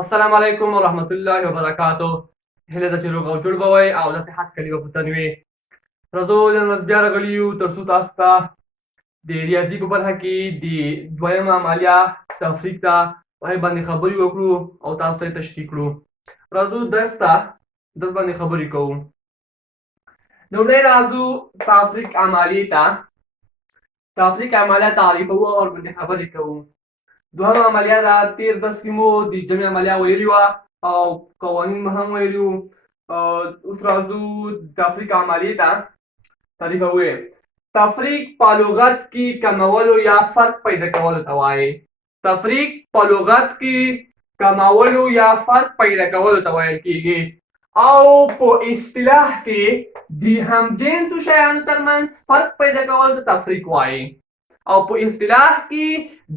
السلام علیکم ورحمت الله وبرکاتو. هیله ده چې روغ او جوړ به وئ او د صحت کلي به په تن وي. راځو نن ورځ بیا راغلي یو تر څو تاسو ته د ریاضي په برخه کې د دویمه عملیه تفریق ته په هغې باندې خبرې وکړو او تاسو ته یې تشریح کړو. راځو درس باندې خبرې کوو. لومړی راځو تفریق عملیې ته. تفریق عملیه تعریفوو او ورباندې خبرې کوو. دوهمه عملیه ده. تېر درس کې مو د جمع عملیه ویلې وه او قوانین مو هم ویلي وو. اوس راځو تفریق عملیې ته. تعریفوو یې. تفریق په لغت کې کمولو یا فرق پیدا کولو ته وایي. تفریق په لغت کې کمولو یا فرق پیدا کولو ته ویل کېږي او په اصطلاح کې د همجنسو شیانو ترمنځ فرق پیدا کولو ته تفریق وایي. او په اصطلاح کې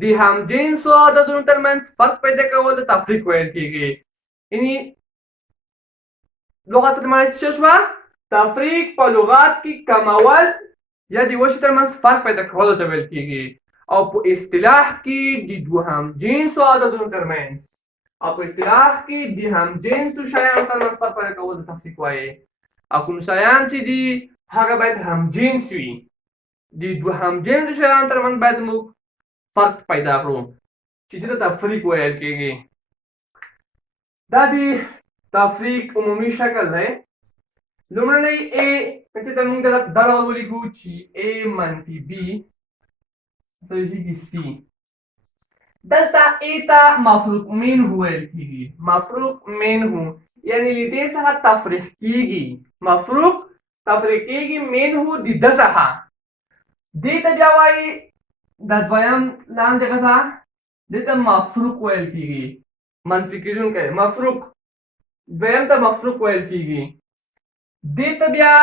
د همجنسو عددونو ترمنځ فرق پیدا کول د تفریق ویل کېږي. یعنی لغت ترمنځ څه شوه؟ تفریق په لغت کې کمول یا د وشي ترمنځ فرق پیدا کولو ته ویل کېږي او په اصطلاح کې د دوه همجنسو عددونو ترمنځ او په اصطلاح کې د همجنسو شیانو ترمنځ فرق پیدا کول د تفریق وایي. او کوم شیان چې دي هغه باید همجنس وي. د دوه همجنسو شیانو ترمنځ باید موږ فرق پیدا کړو چې دې ته تفریق ویل کېږي. دا د تفریق عمومي شکل دی. لومړنی A چې ته موږ دا ډول ولیکو چې A منفي B C. دلته A ته مفروق منه ویل کېږي. مفروق منه یعنې له دې څخه تفریق کېږي. مفروق تفریق کېږي منه د ده څخه. دې ته بیا وایي د دویم لاندې غذا دې ته مفروق ویل کېږي. منفي کېدونکی مفروق. دویم ته مفروق ویل کېږي. دې ته بیا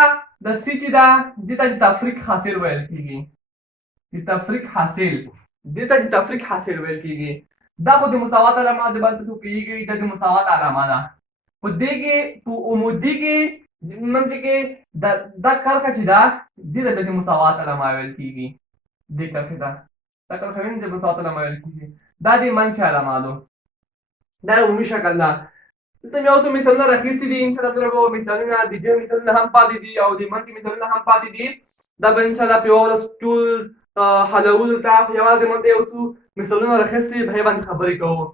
د سی چې ده دې ته د تفریق حاصل ویل کېږي. د تفریق حاصل دې ته د تفریق حاصل ویل کېږي. دا خو د مساوات علامه د بل ته کېږي. دا د مساوات علامه ده. په دې کې په عمودي کې منفي کې دا کرښه چې ده دې ته د مساوات علامه ویل کېږي. دې کرښې ته دا کرښه وینئ د مساوات علامه ویل کېږي. دا د منفي علامه ده. دا عمومي شکل ده. دلته مې اوس مثالونه راخیستي دي. انشاءالله دلته به مثالونه د دې مثالونه هم پاتې دي او د منفي مثالونه هم پاتې دي. دا به انشاءالله په یوه ورځ ټول حلولو ته په یوازې مونږ یو څو مثالونه راخیستي په هغې باندې خبرې کوو.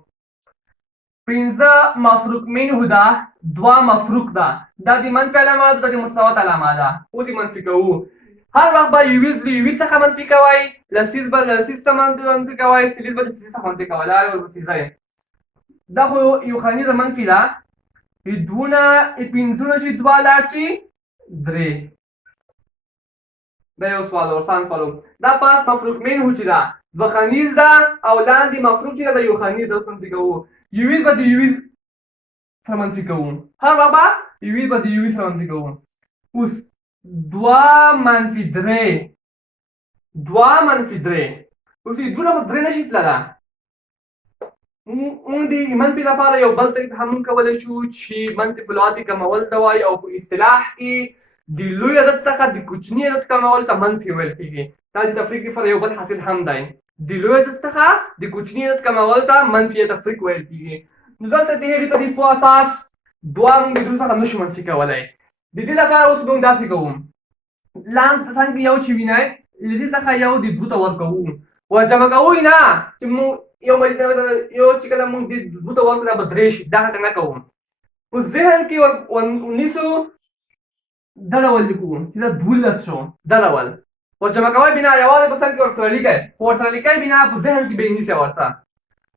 5 مفروق منه ده. 2 مفروق ده. دا د منفي علامه ده. دا د مساوات علامه ده. اوس یې منفي کوو. هر وخت به یویز له یویز څخه منفي کوئ. لسیز به له لسیز څخه منفي کوئ. سلیز به له سلیز څخه منفي کوئ. دا ورپسې ځئ. دا خو یو خانیزه منفي ده. دوونه پنځونه چې دوه لاړ شي 3. دا یو سوال ورسان سوال. دا 5 مفروق منه چې ده دوه خانیز ده او لاندې مفروق چې ده د یو خانیز ده. اوس منفي کوو. یویز به د یویز سره منفي کوو. هر وخت به یویز به د یویز سره منفي کوو. اوس 2 منفي 3. 2 منفي 3. اوس دوونه خو 3 نشي تللی. موږ د منفي لپاره یو بل طریق هم کولی شو چې منفي فلوات کمول ته وایي او په اصطلاح کې د لوی عدد څخه د کوچني عدد کمول ته منفي ویل کېږي. دا د تفریق لپاره یو بل حاصل هم دی. د لوی عدد څخه د کوچني عدد کمول ته منفي تفریق ویل کېږي. نو دلته د هغې تعریفو اساس 2 موږ د دوی څخه نشو منفي کولی. د دې لپاره اوس موږ داسې کوو. لاندې څنګ کې یو چې وینئ له دې څخه یو د 2 ته ورکوو. ورجمع کوو نه چې موږ یو چې کله موږ د 2 ته ورکړو دا به 3 شي. دا څنګه نه کوو. په ذهن کې ونیسو. دا ډول لیکو چې دا 12 شو. دا ډول ورجمع کوئ بنا یوازې په څنګ کې ورسره لیکئ. په ورسره لیکئ بنا په ذهن کې به یې نیسئ ورته.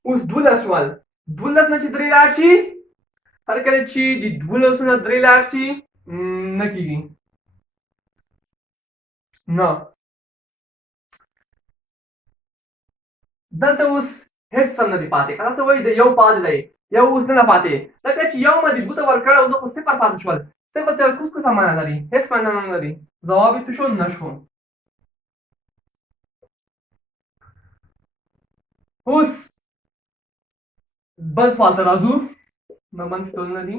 اوس 12 شول. 12 نه چې 3 لاړ شي هر کله چې د 12 نه 3 لاړ شي نه کېږي. نه دلته اوس هېڅ هم نه دی پاتې. که تاسو وایئ د یو پاتې دی. یو اوس نه ده پاتې. لکه چې یو مې د 2 ته ورکړی او 2 خو 0 پاتې شول. 0 چې کوم څه معنی لري؟ هېڅ معنی نه لري. ځواب یې څه شو؟ نه شو. اوس بل سوال ته راځو. منفي سوالونه دي.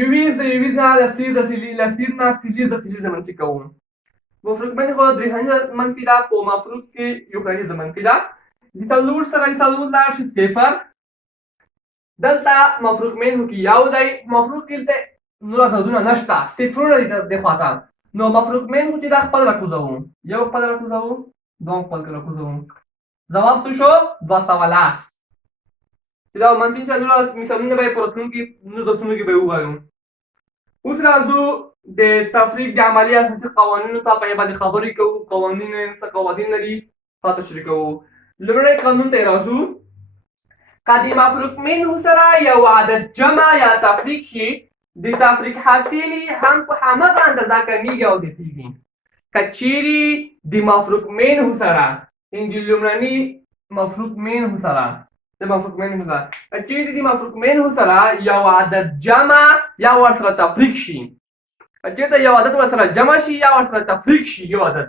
یویز د یویز نه لسیز د سلیز نه سلیز د سلیز منفي کوو. مفروض منه درې منفي ده په مفروض کې یو غریزه منفي ده د څلور سره د څلور لاړ شي صفر دلته مفروض منه کې یو دی مفروض کې دلته نور عددونه نشته صفرونه دي دې خواته نو مفروض منه چې دا خپل راکوزوو یو خپل راکوزوو دوم خپل راکوزوو ځواب څه شو 210 چې دا منفي څلور مثالونه به په راتلونکي نو درسونو کې به ووایو اوس راځو د تفریق د عملي اساسي قوانینو ته په باندې خبرې کوو قوانین څه قوانین لري تاسو شریک کوو لومړی قانون ته راځو که د مفروض منه سره یو عدد جمع یا تفریق شي د تفریق حاصل هم په همغه اندازه کمیږي او زیاتیږي که چیرې د مفروض منه سره د لومړني مفروض منه سره د مفروض منه سره که چیرې د مفروض منه سره یو عدد جمع یا ورسره تفریق شي چېرته یو عدد ورسره جمع شي یا ورسره تفریق شي یو عدد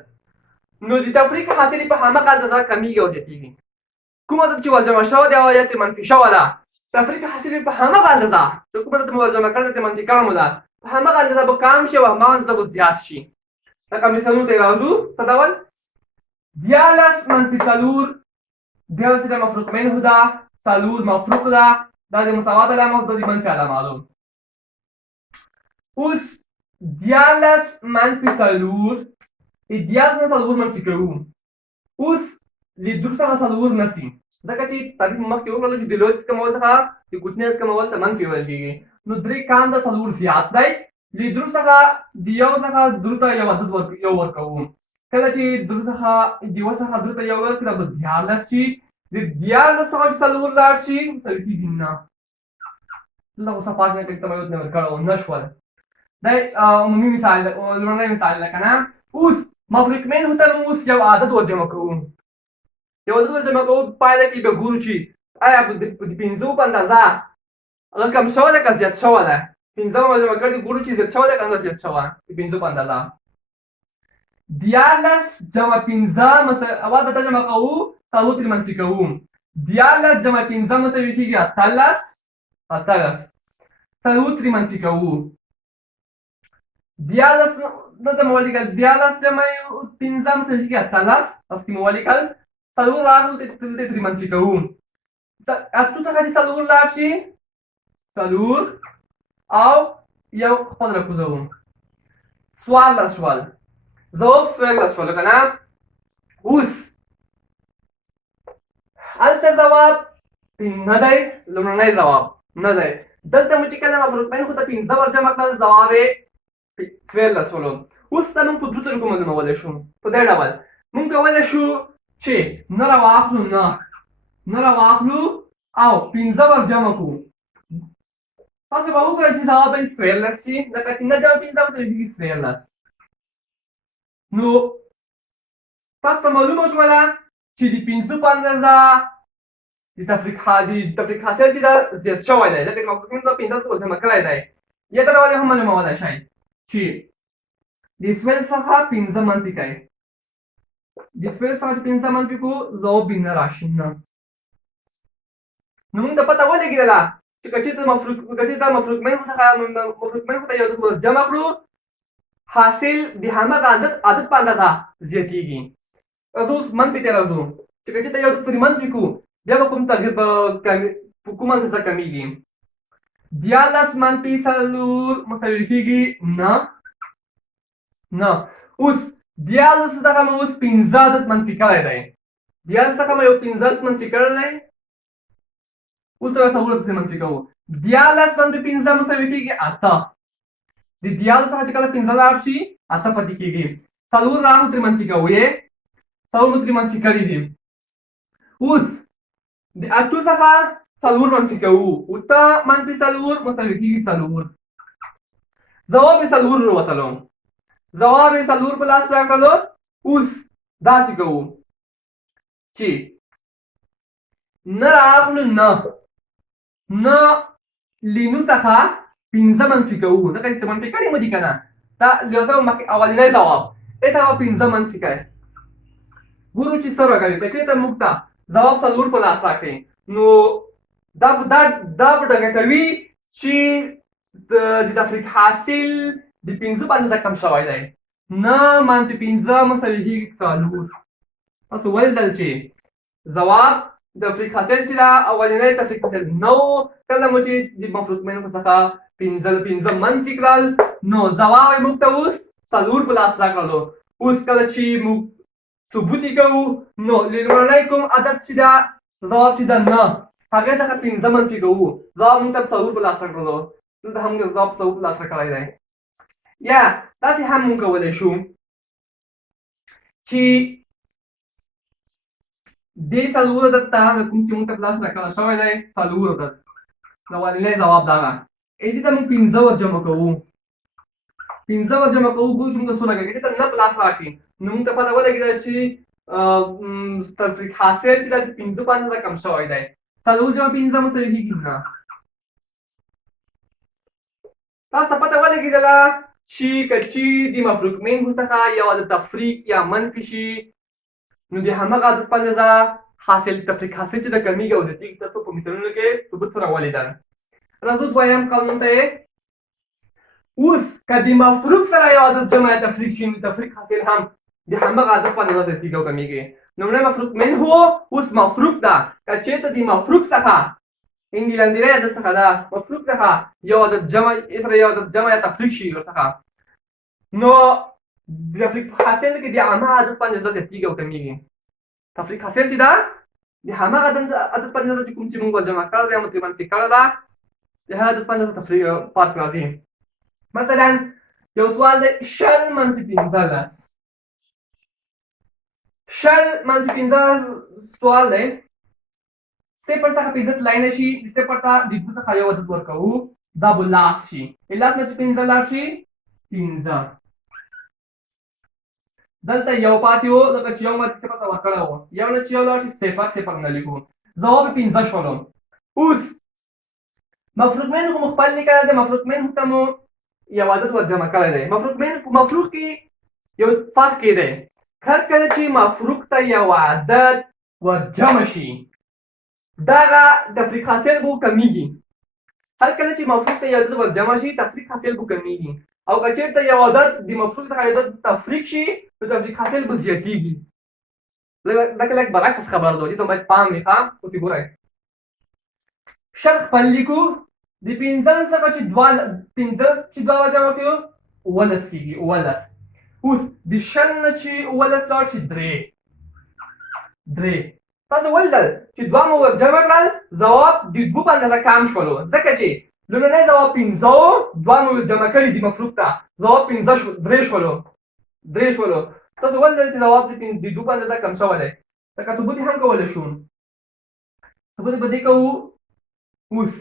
نو د تفریق حاصل په همغه اندازه کمیږي او زیاتیږي کوم عدد چې ورجمع شوی دی او یا ترې منفي شوی ده تفریق حاصل په همغه اندازه چې کوم عدد مو ورجمع کړی دی ترې منفي کړی مو ده په همغه اندازه به کم شي او همغه اندازه به زیات شي لکه مثالونو ته راځو څه ډول 14 منفي 4 14 د مفروض منه ده 4 مفروض ده دا د مساوات علامه او د منفي علامه ده اوس 14 منفي 4 14 نه 4 منفي کوو اوس له درو څخه 4 نشي ځکه چې تعریف مخکې وکړلو چې د لوی عدد کمول څخه د کوچني عدد کمول ته منفي ویل کېږي نو درې کام د 4 زیات دی له درو څخه د یو څخه درو ته یو عدد یو ورکوو کله چې درو څخه د یو څخه درو ته یو ورکړو دا به 14 شي د 14 څخه چې 4 لاړ شي مساوي کېږي نه دلته اوس پاک نه کوي ته مې نه ورکړو نه شول دا عمومي مثال ده لومړنی مثال ده که نه اوس مفروض منه ته موږ اوس یو عدد ورجمع کوو یو عدد ورجمع کوو پایله کې به ګورو چې آیا د پنځو په اندازه هغه کم شوی ده که زیات شوی ده پنځه ورجمع کړي ګورو چې زیات شوی ده که نه زیات شوی د پنځو په اندازه 14 جمع 15 مثلا اول به جمع کوو څلور ترې منفي کوو 14 جمع 15 مساوي کېږي 18 څلور ترې منفي کوو 14 دلته مو ولیکل 14 جمع 15 مساوي کېږي 18 تاسو مو ولیکل څلور راغلل دلته ترې منفي کوو اتو څخه چې څلور لاړ شي څلور او یو خپل راکوزوو څوارلس شول ځواب څوارلس شول که نه اوس هلته ځواب نه دی لومړنی ځواب نه دی دلته مو چې کله مفروض منه ته 15 ورجمع کړل ځواب یې 14 شولو اوس ته موږ په دوه طریقو معلومولی شو په دې ډول موږ کولی شو چې نه راواخلو نه راواخلو او 15 ورجمع کړو تاسو به وګورئ چې ځواب یې 14 شي لکه چې نه جمع 15 مساوي کېږي 14 نو تاسو ته معلومه شوله چې د 15 په اندازه د تفریق حاصل چې دا زیات شوی دی ځکه چې مفروض منه 15 ورجمع کړی دی یا دا ډول هم معلومولی شئ چې د سویل څخه 15 منفي کوي د سویل څخه چې 15 منفي کړو ځواب یې نه راشي نه نو موږ ته پته ولګېدله چې که چېرته مفروض منه څخه یو عدد جمع کړو حاصل د همغه عدد په اندازه زیاتېږي اوس منفي ته راځو چې که چېرته یو عدد پرې منفي کړو بیا به کوم تغییر په کومه اندازه کمیږي 14 منفي 4 مساوي کېږي نه اوس 14 څخه مو اوس 15 عدد منفي کړی دی 14 څخه مو یو 15 عدد منفي کړی دی اوس به 4 عدد منفي کوو 14 منفي 15 مساوي کېږي 8 د 14 څخه چې کله 15 لاړ شي 8 پاتې کېږي 4 راغلو ترې منفي کوو یې 4 مو ترې منفي کړي دي اوس د 8 څخه 4 منفي کوو 8 منفي 4 مساوي کېږي 4 ځواب یې 4 راوتلو ځواب یې 4 په لاس راکړلو اوس داسې کوو چې نه راغلو نه لینو څخه 15 منفي کوو ځکه چې منفي کړي مو دي که نه دا یو اولنی ځواب دې ته 15 منفي کوي ګورو چې څه راکوي که چېرته موږ ته ځواب 4 په لاس راکړي نو دا به ډاګه کوي چې د تفریق حاصل د 15 په اندازه کم شوی دی 9 منفي 5 مساوي کېږي 4. تاسو ولیدل چې ځواب د تفریق حاصل چې دا اولنی تفریق حاصل 9 کله مو چې د مفروض منو څخه 5 منفي کړل نو ځواب یې موږ ته اوس 4 په لاس راکړلو. اوس کله چې موږ ثبوت یې کوو نو لومړنی کوم عدد چې دا ځواب چې دا 9 هغې څخه 5 منفي کوو ځواب موږ ته 4 په لاس راکړلو. دلته هم ځواب 4 په لاس راکړی دی. یا داسې هم موږ کولی شو چې دې 4 عدد ته کوم چې موږ ته په لاس راکړل شوی دی 4 عدد د اولنی ځواب دغه دې ته موږ 15 ور جمع کوو. 15 ور جمع کوو ګورو چې موږ څو راکړي دې ته 9 په لاس راکړي نو موږ ته پته ولګېده چې تفریق حاصل چې دا د 5 باندې کم شوی دی. 4 جمع 15 مساوي کېږي 9. تاسو ته پته ولګېدله چې که چیرې د مفروق منه څخه یو عدد تفریق یا منفي شي نو د همغه عدد په اندازه حاصل تفریق حاصل چې د کمیږي او زیاتېږي تاسو په مثالونو کې ثبوت سره ولیدل. راځو دویم قانون ته یې. اوس که د مفروق سره یو عدد جمع یا تفریق شي نو تفریق حاصل هم د همغه عدد په اندازه زیاتېږي او کمیږي. لومړی مفروق منه اوس مفروق ده. که چېرته د مفروق څخه این د لاندنۍ عدد څخه ده مفروق څخه یو عدد جمع یا تفریق شي ورڅخه نو د تفریق حاصل کې د همغه عدد په اندازه زیاتېږي او کمیږي. تفریق حاصل چې ده د همغه عدد په اندازه چې کوم چې موږ جمع کړی دی مطلب منفي کړی ده د هغه عدد په اندازه تفریق فرق راځي. مثلا یو سوال دی 0 منفي 15. 0 منفي 15 سوال دی. صفر څخه 15 تللی نه شي د صفر ته د 2 څخه یو عدد ورکوو دا به لاس شي. لاس نه چې 15 لاړ شي 15. دلته یو پاتې و لکه چې یو ماتې صفر ته ورکړی و یو نه چې یو لاړ شي صفر نه لیکو ځواب یې 15 شولو. اوس مفروق منه خو مو خپل لیکلی دی. مفروق منه ته مو یو عدد ور جمع کړی دی. مفروق منه په مفروق کې یو فرق کې دی. هر کله چې مفروق ته یو عدد ور جمع شي دغه تفریق حاصل به کمیږي. هر کله چې مفروق ته یو عدد ور جمع شي تفریق حاصل به کمیږي او که چېرته یو عدد د مفروق څخه یو عدد تفریق شي نو تفریق حاصل به زیاتېږي. دا لږ برعکس خبره ده دې ته باید پام وي ښه اوتې ګورئ. 0 خپل لیکو د 15 څخه چې 15 چې 2 جمع کړو 11 کېږي 11. اوس د 0 نه چې 11 لاړ شي 3. تاسو ولیدل چې 2 مو ور جمع کړل ځواب د 2 په اندازه کم شولو ځکه چې لومړنی ځواب 15 2 مو جمع کړي دي مفروق ته ځواب 15 شو 3 شولو. تاسو ولیدل چې ځواب د 2 په اندازه کم شوی دی. لکه ثبوت هم کولی شو. ثبوت به دې کوو. اوس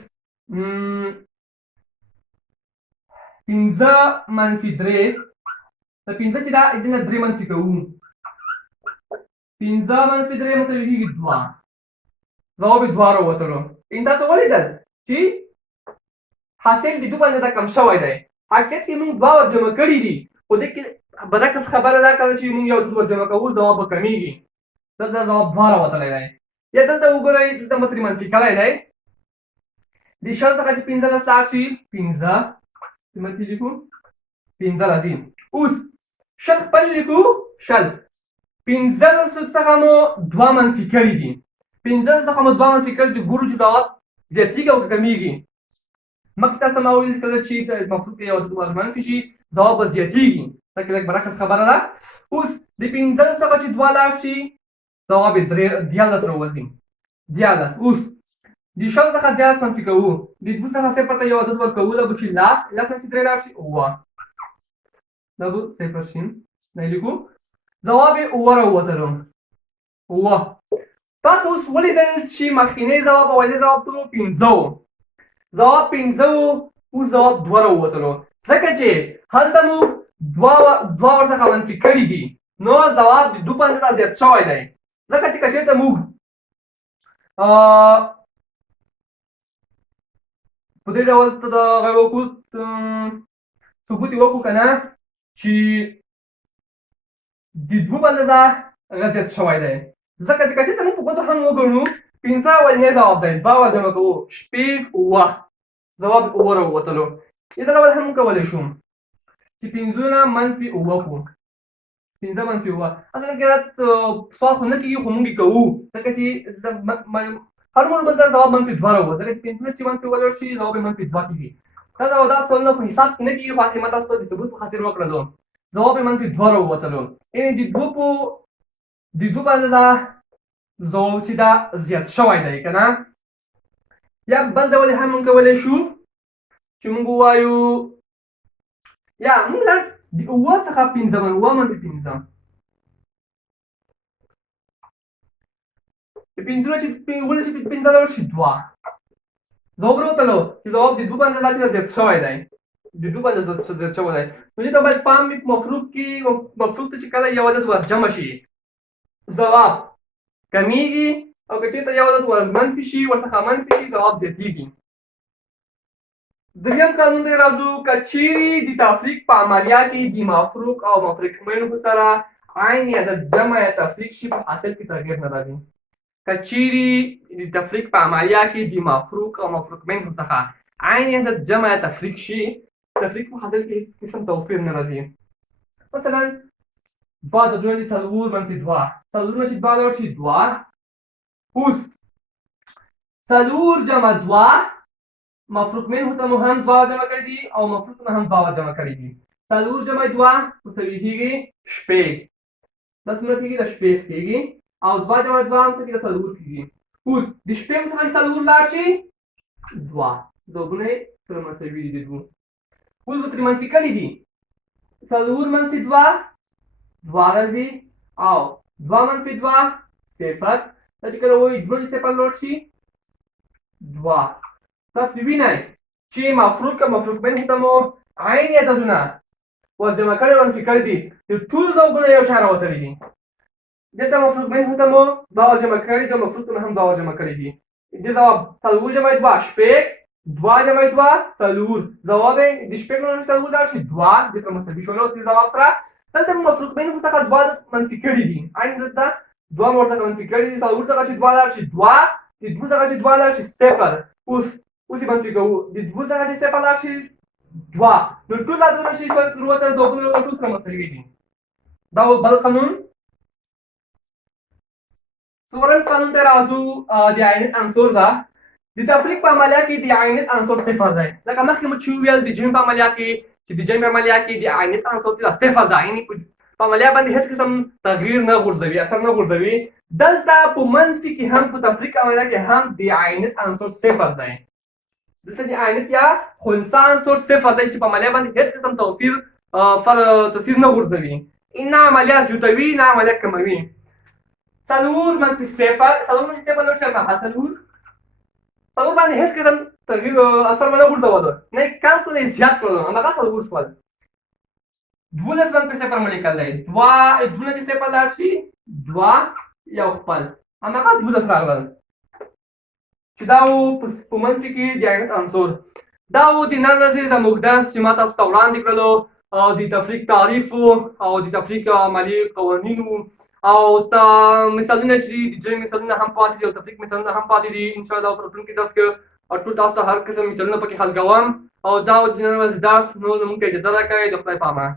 15 منفي 3 د 15 چې دا دې نه 3 منفي کوو 15 منفي 3 مساوي کېږي 2. ځواب یې 2 راووتلو. تاسو ولیدل چې حاصل د 2 په اندازه کم شوی دی. حقیقت کې موږ 2 ور جمع کړي دي خو دې کې برعکس خبره ده کله چې موږ یو عدد ور جمع کوو ځواب به کمیږي. دلته ځواب 2 راوتلی دی. یا دلته وګورئ دلته مو 3 منفي کړی دی. د 0 څخه چې 15 لاړ شي 15 منفي لیکو 15 راځي. اوس 0 خپل لیکو 0 15 څخه مو 2 منفي کړي دي. 15 څخه مو 2 منفي کړي دي ګورو چې ځواب زیاتېږي او کمیږي. مخکې تاسو ما ولیدل کله چې مفروض یو عدد ور منفي شي ځواب به زیاتېږي. دا کې لږ برعکس خبره ده. اوس د 15 څخه چې 2 لاړ شي ځواب یې 13 راوځي 13. اوس د 0 څخه 13 منفي کوو د 2 څخه صفر ته یو عدد ورکوو دا به شي لاس نه چې 3 لاړ شي 9 دا به صفر شي نه لیکو ځواب یې 9 راووتلو 9. تاسو اوس ولیدل چې مخکینی ځواب او اولنی ځواب ټول 15 ځواب 15 اوس ځواب 2 راووتلو ځکه چې هلته مو 2 ورڅخه منفي کړي دي نو ځواب د 2 په اندازه زیات شوی دی. ځکه چې که چېرته موږ په دې ډول ته دغه وکړو ثبوت یې وکړو که نه چې د 2 په اندازه هغه زیات شوی دی. ځکه چې که چېرته موږ په ګوتو هم وګڼو 15 اولنی ځواب دی 2 ور جمع کوو 6 ځواب 9 راووتلو. دې ډول هم کولی شو چې 5 نه منفي 7 کو 5 منفي 7 اصلا کې سوال خو نه کېږي خو موږ کوو ځکه چې هر مول بل ځواب منفي 2 راوځي ځکه چې 5 چې منفي ولر شي ځواب منفي 2 کېږي دا سوالونه په حساب کې نه کېږي خو هسې ما تاسو ته د ثبوت په خاطر وکړلو ځواب منفي 2 راووتلو یعنې د 2 باندې دا ځواب چې دا زیات شوی دی که نه یا بل ډول هم موږ کولی شو چې موږ ووایو یا موږ د 7 څخه 5 منفي 5 5 چې 5 ډول شي 2 ځواب راوتلو چې ځواب د 2 باندې دا چې زیات شوی دی د 2 باندې زیات شوی دی نو دې ته باید پام وي په مفروض کې مفروض ته چې کله یو عدد ورجمع شي ځواب کمیږي او که چېرته یو عدد ورمنفي شي ورڅخه منفي شي ځواب زیاتېږي دریم قانون دی راځو که چیرې د تفریق په عملیه کې د مفروق او مفرق منه سره عین عدد جمع یا تفریق شي په حاصل کې تغییر نه راځي که چیرې د تفریق په عملیه کې د مفروق او مفرق منه څخه عین عدد جمع یا تفریق شي تفریق په حاصل کې هیڅ قسم توفیر نه راځي مثلا 2 د 2 څلور منفي 2 څلور چې 2 ورشي 2 اوس څلور جمع 2 مفروق منه ته مو هم 2 جمع کړي دي او مفروق نه هم 2 جمع کړي دي څلور جمع 2 مساوي کېږي شپږ دا څومره کېږي دا شپږ کېږي او 2 جمع 2 هم څه کېږي څلور کېږي اوس د شپږ څخه څلور لاړ شي 2 دوګونه سره مساوي دي 2 اوس به ترې منفي کړي دي څلور منفي 2 راځي او 2 منفي 2 صفر دا چې کله وایي 2 صفر لوړ شي 2 تاسو وینئ چې مفروق او مفروق منه ته مو عین عددونه ورجمع کړي منفي کړي دي د ټول ځوابونه یو شان راوتلي دي دلته مفروق منه ته مو 2 جمع کړي دي مفروق نه هم 2 جمع کړي دي دې ځواب څلور جمع 2 شپږ 2 جمع 2 څلور ځواب د شپږ نه څلور دا شي 2 د سره مساوي شول او ځواب سره دلته مفروق منه څخه 2 منفي کړي دي عین دلته 2 ورته منفي کړي دي څلور څخه چې 2 لاړ شي 2 د 2 څخه چې 2 لاړ شي صفر اوس یې منفي کوو د 2 څخه چې صفر لاړ شي 2 نو ټول عددونه چې وروته ځوابونه ټول سره مساوي دي دا بل قانون څلورم قانون ته راځو د عینت عنصر ده د تفریق په عملیه کې د عینت عنصر صفر دی لکه مخکې مو چې وویل د جمع په عملیه کې چې د جمع په عملیه کې د عینت عنصر صفر دی یعنې په عملیه باندې هیڅ قسم تغییر نه غورځوي اثر نه غورځوي دلته په منفي کې هم په تفریق عملیه کې هم د عینت عنصر صفر دی دلته د عینت یا خنثی عنصر صفر دی چې په عملیه باندې هیڅ قسم تاثیر نه غورځوي نه عملیه زیاتوي نه عملیه کموي څلور منفي صفر څلور منفي صفر لوړ شي څلور باندې هیڅ قسم تغییر اثر نه غورځولو نه یې کم کړو نه یې زیات کړو هماغه څلور شول 12 منفي صفر مو لیکل دی 2 منفي صفر لاړ شي 2 یو خپل هماغه 12 راغلل چې دا و په منفي کې د عینت عنصر دا و د نن ورځې زموږ درس چې ما تاسو ته وړاندې کړلو د تفریق تعریف او د تفریق عملي قوانینو او مثالونه چې د جمع مثالونه هم پاتې دي او تفریق مثالونه هم پاتې دي ان شاء الله په راتلونکي درس کې ټول تاسو ته هر قسم مثالونه پکې حل کوم او دا د نن ورځې درس نو زموږ ته اجازه راکړئ د خدای په امان